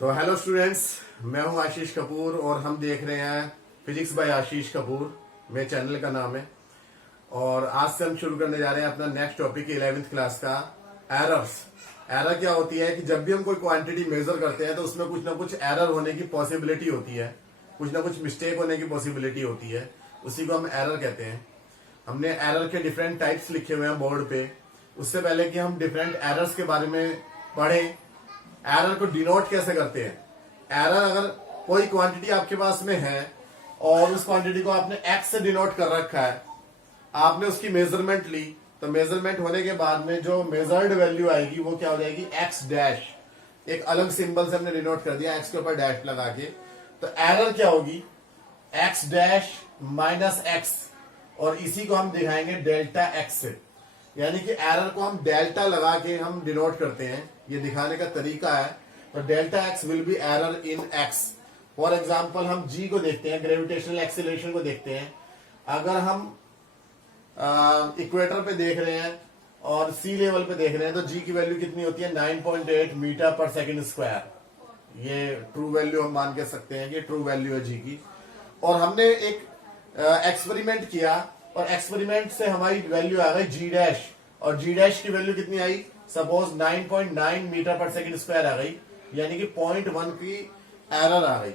तो hello students, मैं हूं आशीष कपूर और हम देख रहे हैं फिजिक्स बाय आशीष कपूर। मेरे चैनल का नाम है और आज से हम शुरू करने जा रहे हैं अपना नेक्स्ट टॉपिक 11th क्लास का एरर्स। एरर क्या होती है कि जब भी हम कोई क्वांटिटी मेजर करते हैं तो उसमें कुछ ना कुछ एरर होने की पॉसिबिलिटी होती है, कुछ ना कुछ मिस्टेक होने की पॉसिबिलिटी होती है, उसी को हम एरर कहते हैं। हमने एरर के डिफरेंट टाइप्स लिखे हुए हैं बोर्ड पे। उससे पहले कि हम डिफरेंट एरर्स के बारे में पढ़ें, एरर को डिनोट कैसे करते हैं। एरर अगर कोई क्वांटिटी आपके पास में है और उस क्वांटिटी को आपने एक्स से डिनोट कर रखा है, आपने उसकी मेजरमेंट ली, तो मेजरमेंट होने के बाद में जो मेजर्ड वैल्यू आएगी वो क्या हो जाएगी, एक्स डैश। एक अलग सिंबल से हमने डिनोट कर दिया एक्स के ऊपर डैश लगा के। तो एरर क्या होगी, एक्स डैश माइनस एक्स, और इसी को हम दिखाएंगे डेल्टा एक्स से। यानी कि एरर को हम डेल्टा लगा के हम डिनोट करते हैं, ये दिखाने का तरीका है। तो delta x will be error in x. For example हम जी को देखते हैं, ग्रेविटेशनल एक्सीलरेशन को देखते हैं। अगर हम इक्वेटर पे देख रहे हैं और सी लेवल पे देख रहे हैं तो जी की वैल्यू कितनी होती है, 9.8 मीटर पर सेकेंड स्क्वायर। ये ट्रू वैल्यू हम मान के सकते हैं कि ट्रू वैल्यू है जी की। और हमने एक एक्सपेरिमेंट किया और एक्सपेरिमेंट से हमारी वैल्यू आ गई जी डैश, और जी डैश की वैल्यू कितनी आई, सपोज 9.9 मीटर पर सेकेंड स्क्वायर आ गई, यानी कि 0.1 की एरर आ गई।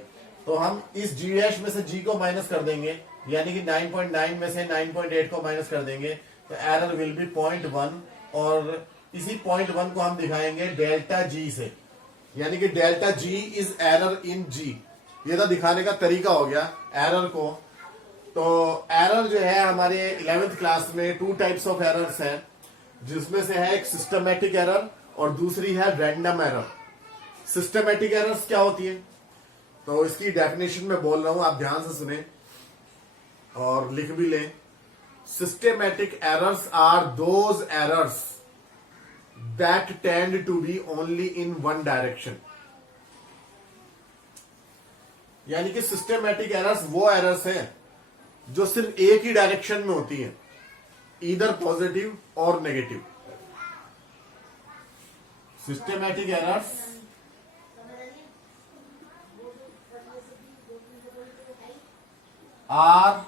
तो हम इस जी डैश में से जी को माइनस कर देंगे, यानी कि 9.9 में से 9.8 को माइनस कर देंगे, तो एरर विल बी 0.1। और इसी 0.1 को हम दिखाएंगे डेल्टा जी से, यानी कि delta g is error in g. ये तो दिखाने का तरीका हो गया एरर को। तो एरर जो है हमारे 11th क्लास में 2 टाइप्स ऑफ एरर्स हैं, जिसमें से है एक सिस्टमैटिक एरर और दूसरी है रैंडम एरर। सिस्टमैटिक एरर्स क्या होती है, तो इसकी डेफिनेशन में बोल रहा हूं, आप ध्यान से सुने और लिख भी लें। Systematic errors are those errors that tend to be only in one direction. यानी कि सिस्टमैटिक एरर्स वो एरर्स हैं जो सिर्फ एक ही डायरेक्शन में होती हैं, ईदर पॉजिटिव और negative. Systematic errors are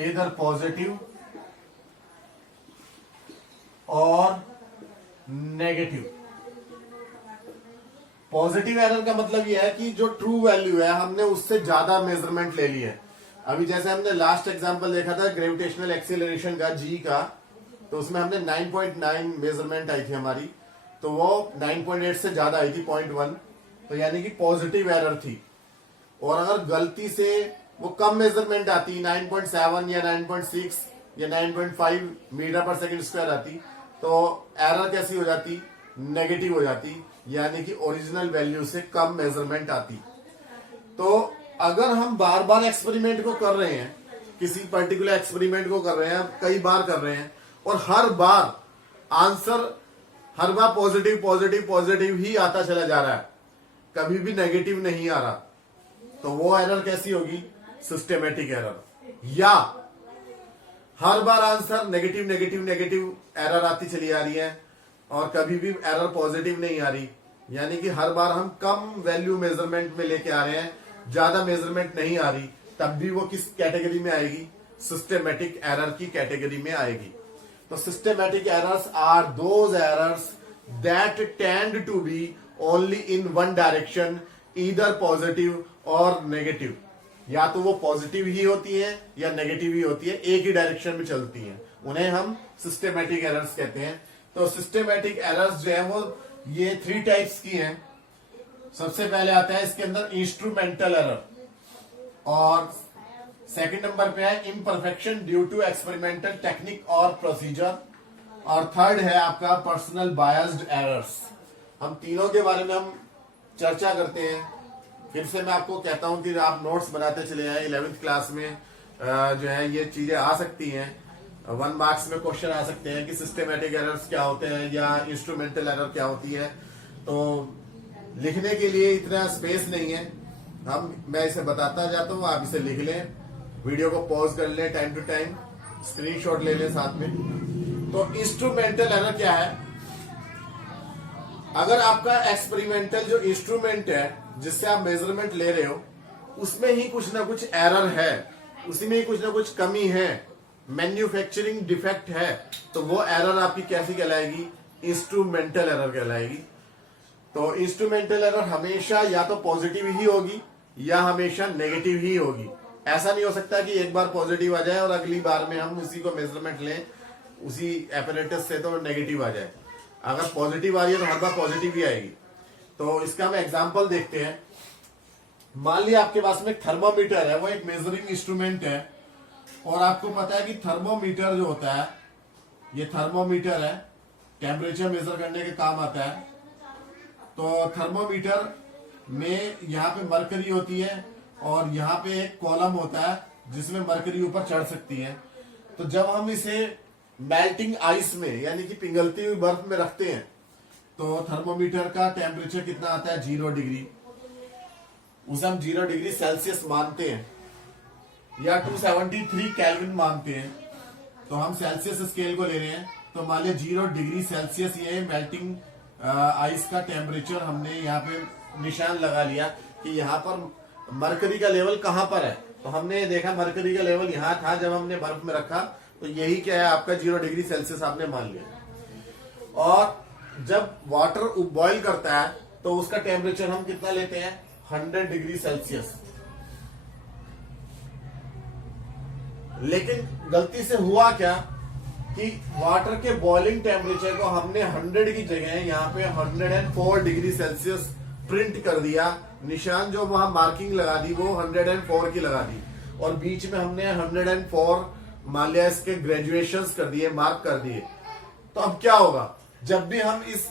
either positive और नेगेटिव। पॉजिटिव एरर का मतलब यह है कि जो ट्रू वैल्यू है हमने उससे ज्यादा मेजरमेंट ले ली है। अभी जैसे हमने लास्ट एग्जांपल देखा था ग्रेविटेशनल एक्सीलरेशन का जी का, तो उसमें हमने 9.9 मेजरमेंट आई थी हमारी, तो वो 9.8 से ज्यादा आई थी, 0.1। तो यानी कि पॉजिटिव एरर थी। और अगर गलती से वो कम मेजरमेंट आती, 9.7 या 9.6 या 9.5 मीटर पर सेकेंड स्क्वायर आती, तो एरर कैसी हो जाती, नेगेटिव हो जाती, यानी कि ओरिजिनल वैल्यू से कम मेजरमेंट आती। तो अगर हम बार बार एक्सपेरिमेंट को कर रहे हैं, किसी पर्टिकुलर एक्सपेरिमेंट को कर रहे हैं, कई बार कर रहे हैं, और हर बार आंसर हर बार पॉजिटिव पॉजिटिव पॉजिटिव ही आता चला जा रहा है, कभी भी नेगेटिव नहीं आ रहा, तो वो एरर कैसी होगी, सिस्टमैटिक एरर। या हर बार answer negative negative negative error आती चली आ रही है और कभी भी एरर पॉजिटिव नहीं आ रही, यानी कि हर बार हम कम वैल्यू मेजरमेंट में लेके आ रहे हैं, ज्यादा मेजरमेंट नहीं आ रही, तब भी वो किस कैटेगरी में आएगी, सिस्टमैटिक एरर की कैटेगरी में आएगी। तो systematic errors are those errors that tend to be only in one direction, either positive और नेगेटिव। या तो वो पॉजिटिव ही होती है या नेगेटिव ही होती है, एक ही डायरेक्शन में चलती हैं, उन्हें हम सिस्टमैटिक एरर्स कहते हैं। तो सिस्टमैटिक एरर्स जो है वो ये 3 टाइप्स की हैं। सबसे पहले आता है इसके अंदर इंस्ट्रूमेंटल एरर, और सेकंड नंबर पे है imperfection due to experimental technique और प्रोसीजर, और थर्ड है आपका पर्सनल बायस्ड एरर्स। हम तीनों के बारे में हम चर्चा करते हैं। फिर से मैं आपको कहता हूं कि आप नोट्स बनाते चले जाएं। 11th क्लास में जो है ये चीजें आ सकती हैं, 1 मार्क्स में क्वेश्चन आ सकते हैं कि सिस्टमैटिक एरर्स क्या होते हैं या इंस्ट्रूमेंटल एरर क्या होती है। तो लिखने के लिए इतना स्पेस नहीं है, मैं इसे बताता जाता हूँ, आप इसे लिख लें, वीडियो को पॉज कर लें, टाइम टू टाइम स्क्रीनशॉट ले लें साथ में। तो इंस्ट्रूमेंटल एरर क्या है, अगर आपका एक्सपेरिमेंटल जो इंस्ट्रूमेंट है जिससे आप मेजरमेंट ले रहे हो उसमें ही कुछ ना कुछ एरर है, उसी में ही कुछ ना कुछ कमी है, मैन्युफैक्चरिंग डिफेक्ट है, तो वो एरर आपकी कैसी कहलाएगी? इंस्ट्रूमेंटल एरर कहलाएगी। तो इंस्ट्रूमेंटल एरर हमेशा या तो पॉजिटिव ही होगी या हमेशा नेगेटिव ही होगी। ऐसा नहीं हो सकता कि एक बार पॉजिटिव आ जाए और अगली बार में हम उसी को मेजरमेंट लें उसी एपरेटस से तो नेगेटिव आ जाए। अगर पॉजिटिव आ रही है तो हर बार पॉजिटिव ही आएगी। तो इसका हम एग्जांपल देखते हैं। मान लिया आपके पास में एक थर्मोमीटर है, वो एक मेजरिंग इंस्ट्रूमेंट है और आपको पता है कि थर्मोमीटर जो होता है, ये थर्मोमीटर है, टेम्परेचर मेजर करने के काम आता है। तो थर्मोमीटर में यहाँ पे मरकरी होती है और यहाँ पे एक कॉलम होता है जिसमें मरकरी ऊपर चढ़ सकती है। तो जब हम इसे मेल्टिंग आइस में यानी कि पिघलती हुई बर्फ में रखते हैं तो थर्मोमीटर का टेम्परेचर कितना आता है? 0 डिग्री। उसे हम 0 डिग्री सेल्सियस मानते हैं या 273 केल्विन मानते हैं। तो हम सेल्सियस स्केल को ले रहे हैं। तो मान लिया 0 डिग्री सेल्सियस ये मेल्टिंग आइस का टेम्परेचर हमने यहाँ पे निशान लगा लिया कि यहाँ पर मरकरी का लेवल कहाँ पर है। तो हमने देखा मरकरी का लेवल यहाँ था जब हमने बर्फ में रखा, तो यही क्या है आपका 0 डिग्री सेल्सियस आपने मान लिया। और जब वाटर बॉईल करता है तो उसका टेम्परेचर हम कितना लेते हैं? 100 डिग्री सेल्सियस। लेकिन गलती से हुआ क्या कि वाटर के बॉइलिंग टेम्परेचर को हमने 100 की जगह यहाँ पे 104 डिग्री सेल्सियस प्रिंट कर दिया। निशान जो वहां मार्किंग लगा दी वो 104 की लगा दी और बीच में हमने 104 मान लिया इसके ग्रेजुएशंस कर दिए, मार्क कर दिए। तो अब क्या होगा? जब भी हम इस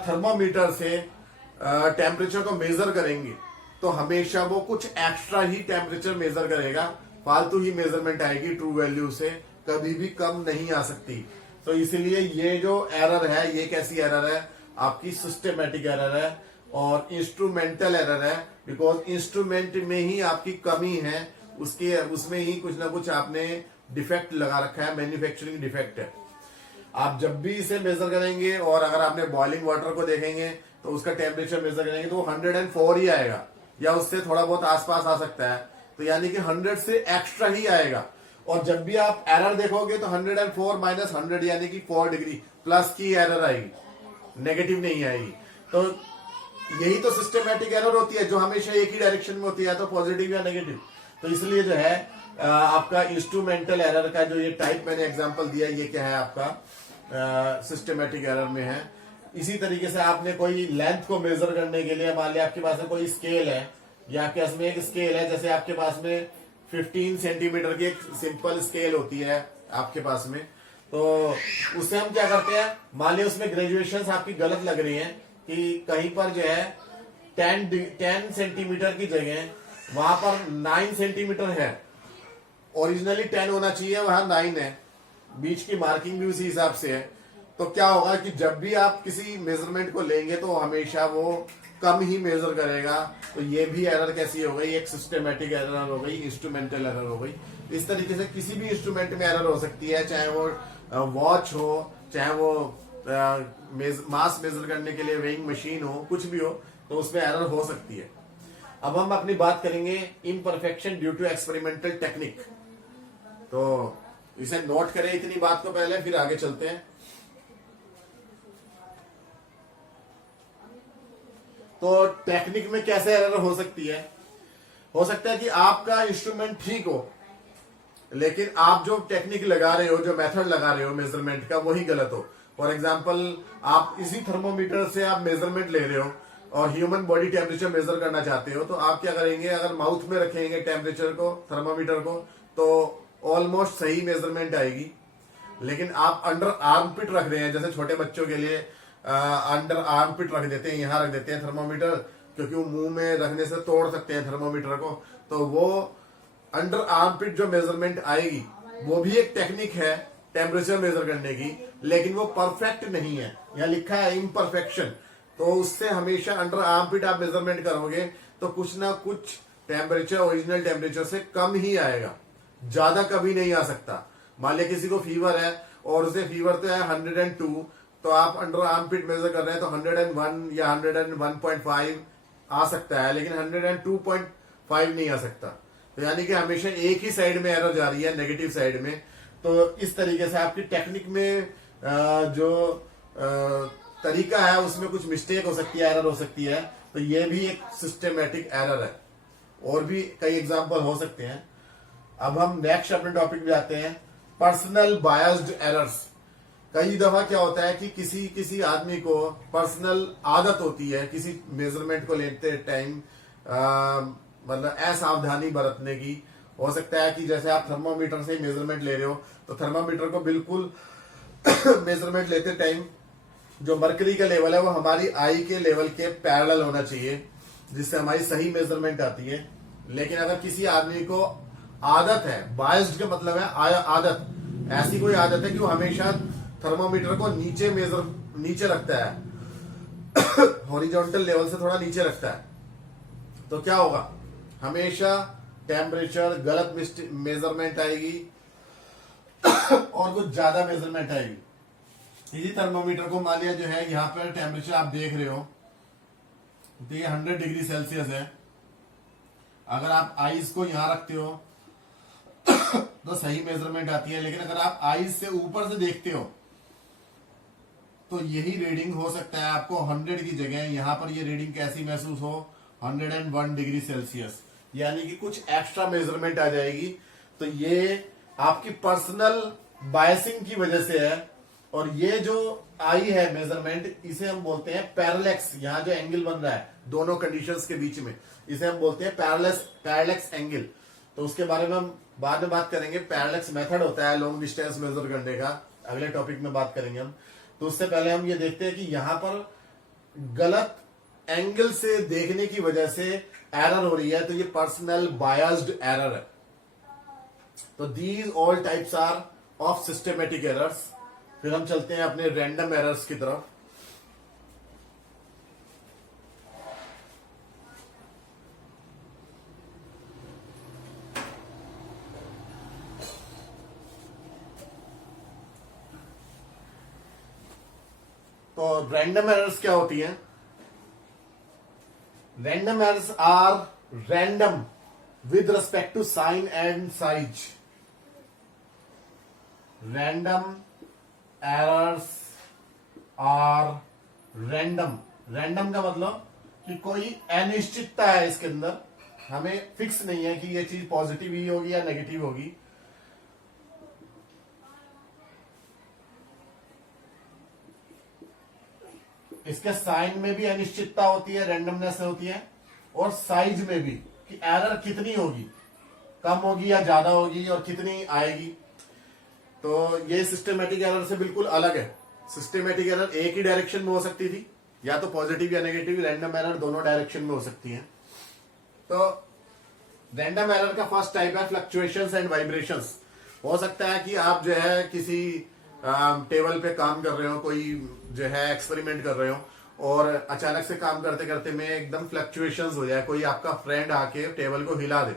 थर्मोमीटर से टेम्परेचर को मेजर करेंगे तो हमेशा वो कुछ एक्स्ट्रा ही टेम्परेचर मेजर करेगा, फालतू ही मेजरमेंट आएगी, ट्रू वैल्यू से कभी भी कम नहीं आ सकती। तो इसलिए ये जो एरर है ये कैसी एरर है? आपकी सिस्टमेटिक एरर है और इंस्ट्रूमेंटल एरर है। बिकॉज इंस्ट्रूमेंट में ही आपकी कमी है, उसमें ही कुछ ना कुछ आपने डिफेक्ट लगा रखा है, मैन्युफैक्चरिंग डिफेक्ट है। आप जब भी इसे मेजर करेंगे और अगर आपने बॉइलिंग वाटर को देखेंगे तो उसका टेम्परेचर मेजर करेंगे तो वो 104 ही आएगा या उससे थोड़ा बहुत आसपास आ सकता है। तो यानी कि 100 से एक्स्ट्रा ही आएगा। और जब भी आप एरर देखोगे तो 104 माइनस 100 यानी कि 4 डिग्री प्लस की एरर आएगी, नेगेटिव नहीं आएगी। तो यही तो सिस्टमेटिक एरर होती है जो हमेशा एक ही डायरेक्शन में होती है, तो पॉजिटिव या नेगेटिव। तो इसलिए जो है आपका इंस्ट्रूमेंटल एरर का जो ये टाइप मैंने एग्जांपल दिया ये क्या है? आपका सिस्टमेटिक एरर में है। इसी तरीके से आपने कोई लेंथ को मेजर करने के लिए मान लिया आपके पास में कोई स्केल है या आपके पास में एक स्केल है, जैसे आपके पास में 15 सेंटीमीटर की एक सिंपल स्केल होती है आपके पास में। तो उससे हम क्या करते हैं? मान लिया उसमें ग्रेजुएशंस आपकी गलत लग रही हैं कि कहीं पर जो है 10 सेंटीमीटर की जगह वहां पर 9 सेंटीमीटर है, ओरिजिनली 10 होना चाहिए, वहां 9 है, बीच की मार्किंग भी उसी हिसाब से है। तो क्या होगा कि जब भी आप किसी मेजरमेंट को लेंगे तो हमेशा वो कम ही मेजर करेगा। तो ये भी एरर कैसी हो गई? एक सिस्टमेटिक एरर हो गई, इंस्ट्रूमेंटल एरर हो गई। इस तरीके से किसी भी इंस्ट्रूमेंट में एरर हो सकती है, चाहे वो वॉच हो, चाहे वो मास मेजर करने के लिए वेइंग मशीन हो, कुछ भी हो, तो उसमें एरर हो सकती है। अब हम अपनी बात करेंगे imperfection due to experimental technique. तो इसे नोट करें इतनी बात को पहले, फिर आगे चलते हैं। तो टेक्निक में कैसे एरर हो सकती है? हो सकता है कि आपका इंस्ट्रूमेंट ठीक हो लेकिन आप जो टेक्निक लगा रहे हो, जो मेथड लगा रहे हो मेजरमेंट का, वही गलत हो। फॉर एग्जांपल आप इसी थर्मोमीटर से आप मेजरमेंट ले रहे हो और ह्यूमन बॉडी टेम्परेचर मेजर करना चाहते हो, तो आप क्या करेंगे? अगर माउथ में रखेंगे टेम्परेचर को, थर्मोमीटर को, तो ऑलमोस्ट सही मेजरमेंट आएगी। लेकिन आप अंडर आर्मपिट रख रहे हैं, जैसे छोटे बच्चों के लिए अंडर आर्मपिट रख देते हैं, यहां रख देते हैं थर्मोमीटर, क्योंकि वो मुंह में रखने से तोड़ सकते हैं थर्मोमीटर को। तो वो अंडर आर्मपिट जो मेजरमेंट आएगी वो भी एक टेक्निक है टेम्परेचर मेजर करने की, लेकिन वो परफेक्ट नहीं है, यहाँ लिखा है इम्परफेक्शन। तो उससे हमेशा अंडर आर्मपिट आप मेजरमेंट करोगे तो कुछ ना कुछ टेम्परेचर ओरिजिनल टेम्परेचर से कम ही आएगा, ज्यादा कभी नहीं आ सकता। मान लिया किसी को फीवर है और उसे फीवर तो है 102, तो आप अंडर आर्म पिट मेजर कर रहे हैं तो 101 या 101.5 आ सकता है, लेकिन 102.5 नहीं आ सकता। तो यानी कि हमेशा एक ही साइड में एरर जा रही है, नेगेटिव साइड में। तो इस तरीके से आपकी टेक्निक में जो तरीका है उसमें कुछ मिस्टेक हो सकती है, एरर हो सकती है। तो ये भी एक सिस्टमेटिक एरर है। और भी कई एग्जांपल हो सकते हैं। अब हम नेक्स्ट अपने टॉपिक पे आते हैं, पर्सनल बायस्ड एरर्स। कई दफा क्या होता है कि किसी आदमी को पर्सनल आदत होती है किसी मेजरमेंट को लेते टाइम मतलब असावधानी बरतने की। हो सकता है कि जैसे आप थर्मोमीटर से मेजरमेंट ले रहे हो, तो थर्मोमीटर को बिल्कुल मेजरमेंट लेते टाइम जो मर्करी का लेवल है वो हमारी आई के लेवल के पैरेलल होना चाहिए, जिससे हमारी सही मेजरमेंट आती है। लेकिन अगर किसी आदमी को आदत है, बायस्ड का मतलब है आदत, ऐसी कोई आदत है कि वो हमेशा थर्मोमीटर को नीचे रखता है हॉरिजॉन्टल लेवल से थोड़ा नीचे रखता है, तो क्या होगा, हमेशा टेम्परेचर गलत मेजरमेंट आएगी और कुछ ज्यादा मेजरमेंट आएगी। इसी थर्मोमीटर को मान लिया जो है यहाँ पर टेम्परेचर आप देख रहे हो तो ये 100 डिग्री सेल्सियस है। अगर आप आइस को यहां रखते हो तो सही मेजरमेंट आती है, लेकिन अगर आप आइस से ऊपर से देखते हो तो यही रीडिंग हो सकता है आपको 100 की जगह यहां पर ये रीडिंग कैसी महसूस हो, 101 डिग्री सेल्सियस, यानी कि कुछ एक्स्ट्रा मेजरमेंट आ जाएगी। तो ये आपकी पर्सनल बायसिंग की वजह से है। और ये जो आई है मेजरमेंट, इसे हम बोलते हैं पैरेलैक्स। यहाँ जो एंगल बन रहा है दोनों कंडीशंस के बीच में, इसे हम बोलते हैं पैरेलैक्स एंगल। तो उसके बारे में हम बाद में बात करेंगे। पैरेलैक्स मेथड होता है लॉन्ग डिस्टेंस मेजर करने का, अगले टॉपिक में बात करेंगे हम। तो उससे पहले हम ये देखते हैं कि यहां पर गलत एंगल से देखने की वजह से एरर हो रही है, तो ये पर्सनल बायस्ड एरर है। तो these all types are of systematic errors. फिर हम चलते हैं अपने रैंडम एरर्स की तरफ। तो रैंडम एरर्स क्या होती हैं? Random errors are random with respect to sign and size. Random errors are random. Random का मतलब कि कोई अनिश्चितता है इसके अंदर, हमें फिक्स नहीं है कि ये चीज पॉजिटिव ही होगी या नेगेटिव होगी। इसके साइन में भी अनिश्चितता होती है, रैंडमनेस होती है, और साइज में भी कि एरर कितनी होगी, कम होगी या ज्यादा होगी और कितनी आएगी। तो ये सिस्टमेटिक एरर से बिल्कुल अलग है। सिस्टमेटिक एरर एक ही डायरेक्शन में हो सकती थी, या तो पॉजिटिव या नेगेटिव। रैंडम एरर दोनों डायरेक्शन में हो सकती है। तो रैंडम एरर का फर्स्ट टाइप है फ्लक्चुएशंस एंड वाइब्रेशंस। हो सकता है कि आप जो है किसी टेबल पे काम कर रहे हो, कोई जो है एक्सपेरिमेंट कर रहे हो, और अचानक से काम करते करते में एकदम फ्लक्चुएशंस हो जाए, कोई आपका फ्रेंड आके टेबल को हिला दे।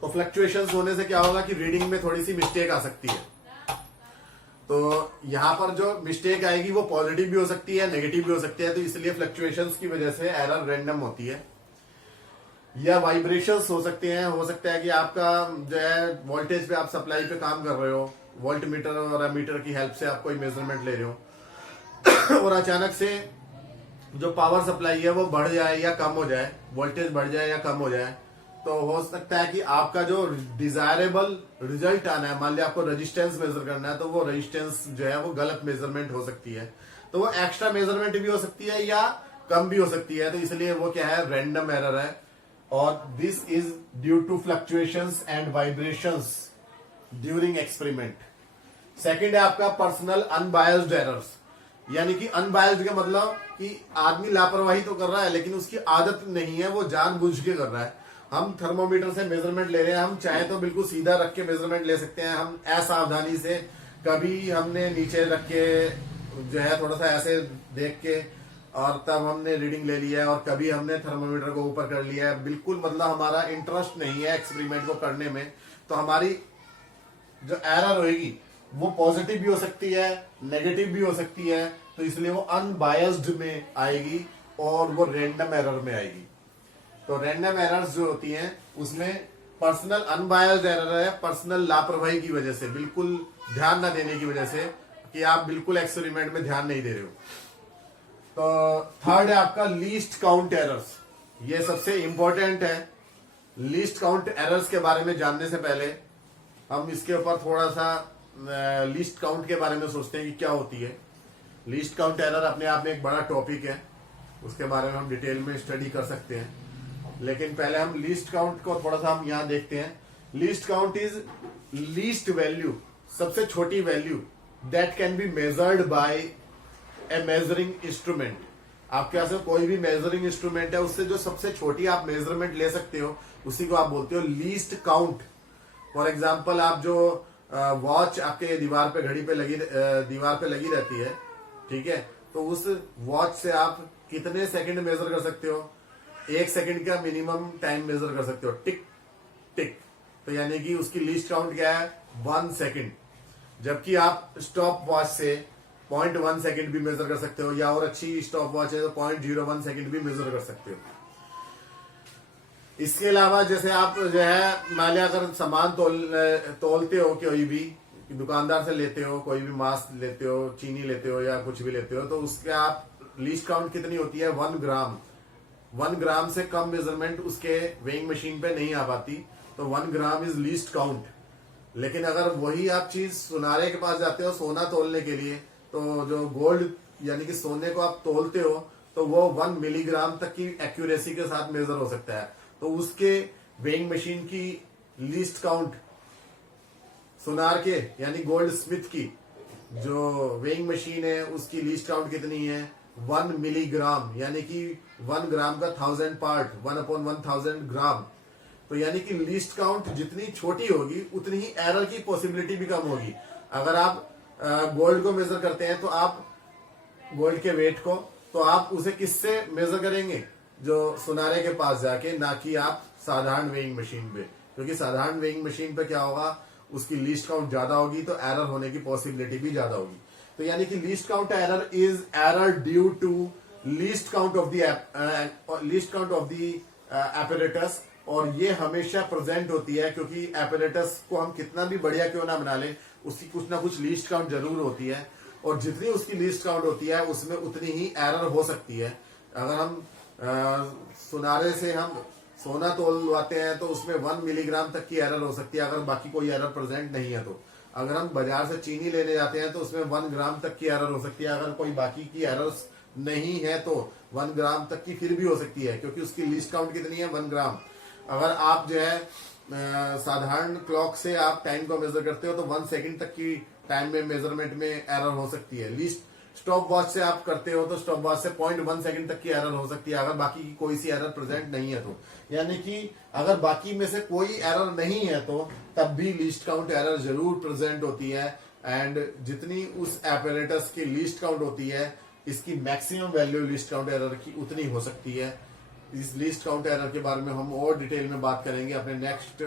तो फ्लक्चुएशंस होने से क्या होगा कि रीडिंग में थोड़ी सी मिस्टेक आ सकती है। तो यहां पर जो मिस्टेक आएगी वो पॉजिटिव भी हो सकती है, नेगेटिव भी हो सकती है। तो इसलिए फ्लक्चुएशंस की वजह से एरर रैंडम होती है। या वाइब्रेशंस हो सकते हैं। हो सकता है कि आपका जो है वोल्टेज पे आप सप्लाई पे काम कर रहे हो, वोल्ट मीटर और एमीटर की हेल्प से आप कोई मेजरमेंट ले रहे हो और अचानक से जो पावर सप्लाई है वो बढ़ जाए या कम हो जाए, वोल्टेज बढ़ जाए या कम हो जाए। तो हो सकता है कि आपका जो डिजायरेबल रिजल्ट आना है, मान लिया आपको रेजिस्टेंस मेजर करना है, तो वो रेजिस्टेंस जो है वो गलत मेजरमेंट हो सकती है। तो वो एक्स्ट्रा मेजरमेंट भी हो सकती है या कम भी हो सकती है। तो इसलिए वो क्या है, रैंडम एरर है। और this is due to fluctuations and vibrations during experiment. Second है आपका पर्सनल अनबायस्ड एरर्स। यानी कि अनबायस्ड का मतलब कि आदमी लापरवाही तो कर रहा है लेकिन उसकी आदत नहीं है, वो जानबूझ के कर रहा है। हम थर्मोमीटर से मेजरमेंट ले रहे हैं, हम चाहे तो बिल्कुल सीधा रख के मेजरमेंट ले सकते हैं। हम असावधानी से कभी हमने नीचे रख के जो है थोड़ा सा ऐसे देख के और तब हमने रीडिंग ले लिया है, और कभी हमने थर्मोमीटर को ऊपर कर लिया है। बिल्कुल मतलब हमारा इंटरेस्ट नहीं है एक्सपेरिमेंट को करने में। तो हमारी जो एरर होगी वो पॉजिटिव भी हो सकती है, नेगेटिव भी हो सकती है, तो इसलिए वो अनबायस्ड में आएगी और वो रैंडम एरर में आएगी। तो रैंडम एरर्स जो होती हैं उसमें पर्सनल अनबायस्ड एरर है, पर्सनल लापरवाही की वजह से, बिल्कुल ध्यान न देने की वजह से, कि आप बिल्कुल एक्सपेरिमेंट में ध्यान नहीं दे रहे हो। तो थर्ड है आपका लीस्ट काउंट एरर्स। ये सबसे इंपॉर्टेंट है। लीस्ट काउंट एरर्स के बारे में जानने से पहले हम इसके ऊपर थोड़ा सा लीस्ट काउंट के बारे में सोचते हैं कि क्या होती है। लीस्ट काउंट एरर अपने आप में एक बड़ा टॉपिक है, उसके बारे में हम डिटेल में स्टडी कर सकते हैं, लेकिन पहले हम लीस्ट काउंट को थोड़ा सा हम यहां देखते हैं। Least count is least value, सबसे छोटी value that can be measured by A measuring instrument. आपके पास कोई भी मेजरिंग इंस्ट्रूमेंट है, उससे जो सबसे छोटी आप मेजरमेंट ले सकते हो उसी को आप बोलते हो लीस्ट काउंट। फॉर एग्जाम्पल, आप जो वॉच आपके दीवार पे घड़ी पे दीवार पे लगी रहती है, ठीक है, तो उस वॉच से आप कितने सेकंड मेजर कर सकते हो? 1 सेकंड का मिनिमम टाइम मेजर कर सकते हो, टिक टिक। तो यानी कि उसकी लीस्ट काउंट क्या है? 1 सेकंड। जबकि आप स्टॉप वॉच से 0.1 सेकंड भी मेजर कर सकते हो, या और अच्छी स्टॉप वॉच है तो 0.01 सेकंड भी मेजर कर सकते हो। इसके अलावा जैसे आप जो है मान लिया अगर सामान तोलते हो, कोई भी दुकानदार से लेते हो, कोई भी मांस लेते हो, चीनी लेते हो या कुछ भी लेते हो, तो उसके आप लीस्ट काउंट कितनी होती है? 1 ग्राम। 1 ग्राम से कम मेजरमेंट उसके वेइंग मशीन पे नहीं आ पाती, तो 1 ग्राम इज लीस्ट काउंट। लेकिन अगर वही आप चीज सुनारे के पास जाते हो सोना तोलने के लिए, तो जो गोल्ड यानी कि सोने को आप तोलते हो, तो वो 1 मिलीग्राम तक की एक्यूरेसी के साथ मेजर हो सकता है। तो उसके वेइंग मशीन की लीस्ट काउंट, सुनार के यानी गोल्ड स्मिथ की जो वेइंग मशीन है उसकी लीस्ट काउंट कितनी है? 1 मिलीग्राम, यानी कि 1 ग्राम का 1000 पार्ट, 1/1000 ग्राम। तो यानी कि लीस्ट काउंट जितनी छोटी होगी उतनी ही एरर की पॉसिबिलिटी भी कम होगी। अगर आप गोल्ड को मेजर करते हैं, तो आप गोल्ड के वेट को, तो आप उसे किससे मेजर करेंगे? जो सुनारे के पास जाके, ना कि आप साधारण वेइंग मशीन पे, क्योंकि साधारण वेइंग मशीन पे क्या होगा, उसकी लीस्ट काउंट ज्यादा होगी, तो एरर होने की पॉसिबिलिटी भी ज्यादा होगी। तो यानी कि least count error is error due to least count of the apparatus, और ये हमेशा प्रेजेंट होती है, क्योंकि एपरेटस को हम कितना भी बढ़िया क्यों ना बना ले, उसकी कुछ ना कुछ लीस्ट काउंट जरूर होती है, और जितनी उसकी लीस्ट काउंट होती है उसमें उतनी ही एरर हो सकती है। अगर हम सुनारे से हम सोना तोलवाते हैं तो उसमें 1 मिलीग्राम तक की एरर हो सकती है, अगर बाकी कोई एरर प्रेजेंट नहीं है तो। अगर हम बाजार से चीनी लेने जाते हैं तो उसमें 1 ग्राम तक की एरर हो सकती है, अगर कोई बाकी की एरर्स नहीं है तो 1 ग्राम तक की फिर भी हो सकती है, क्योंकि उसकी लीस्ट काउंट कितनी है? 1 ग्राम। अगर आप जो है साधारण क्लॉक से आप टाइम को मेजर करते हो, तो 1 सेकंड तक की टाइम में मेजरमेंट में एरर हो सकती है। लीस्ट स्टॉप वॉच से आप करते हो तो स्टॉप वॉच से 0.1 सेकंड तक की एरर हो सकती है, अगर बाकी की कोई सी एरर प्रेजेंट नहीं है तो। यानी कि अगर बाकी में से कोई एरर नहीं है तो तब भी लीस्ट काउंट एरर जरूर प्रेजेंट होती है। एंड जितनी उस एपरेटस की लीस्ट काउंट होती है, इसकी maximum value least count error की उतनी हो सकती है। इस लीस्ट काउंट एरर के बारे में हम और डिटेल में बात करेंगे अपने नेक्स्ट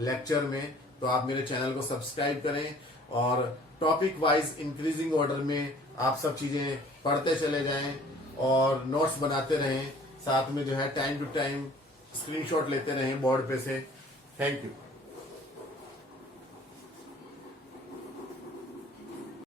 लेक्चर में। तो आप मेरे चैनल को सब्सक्राइब करें और टॉपिक वाइज इंक्रीजिंग ऑर्डर में आप सब चीजें पढ़ते चले जाएं और नोट्स बनाते रहें, साथ में जो है टाइम टू टाइम स्क्रीनशॉट लेते रहें बोर्ड पे से। Thank you.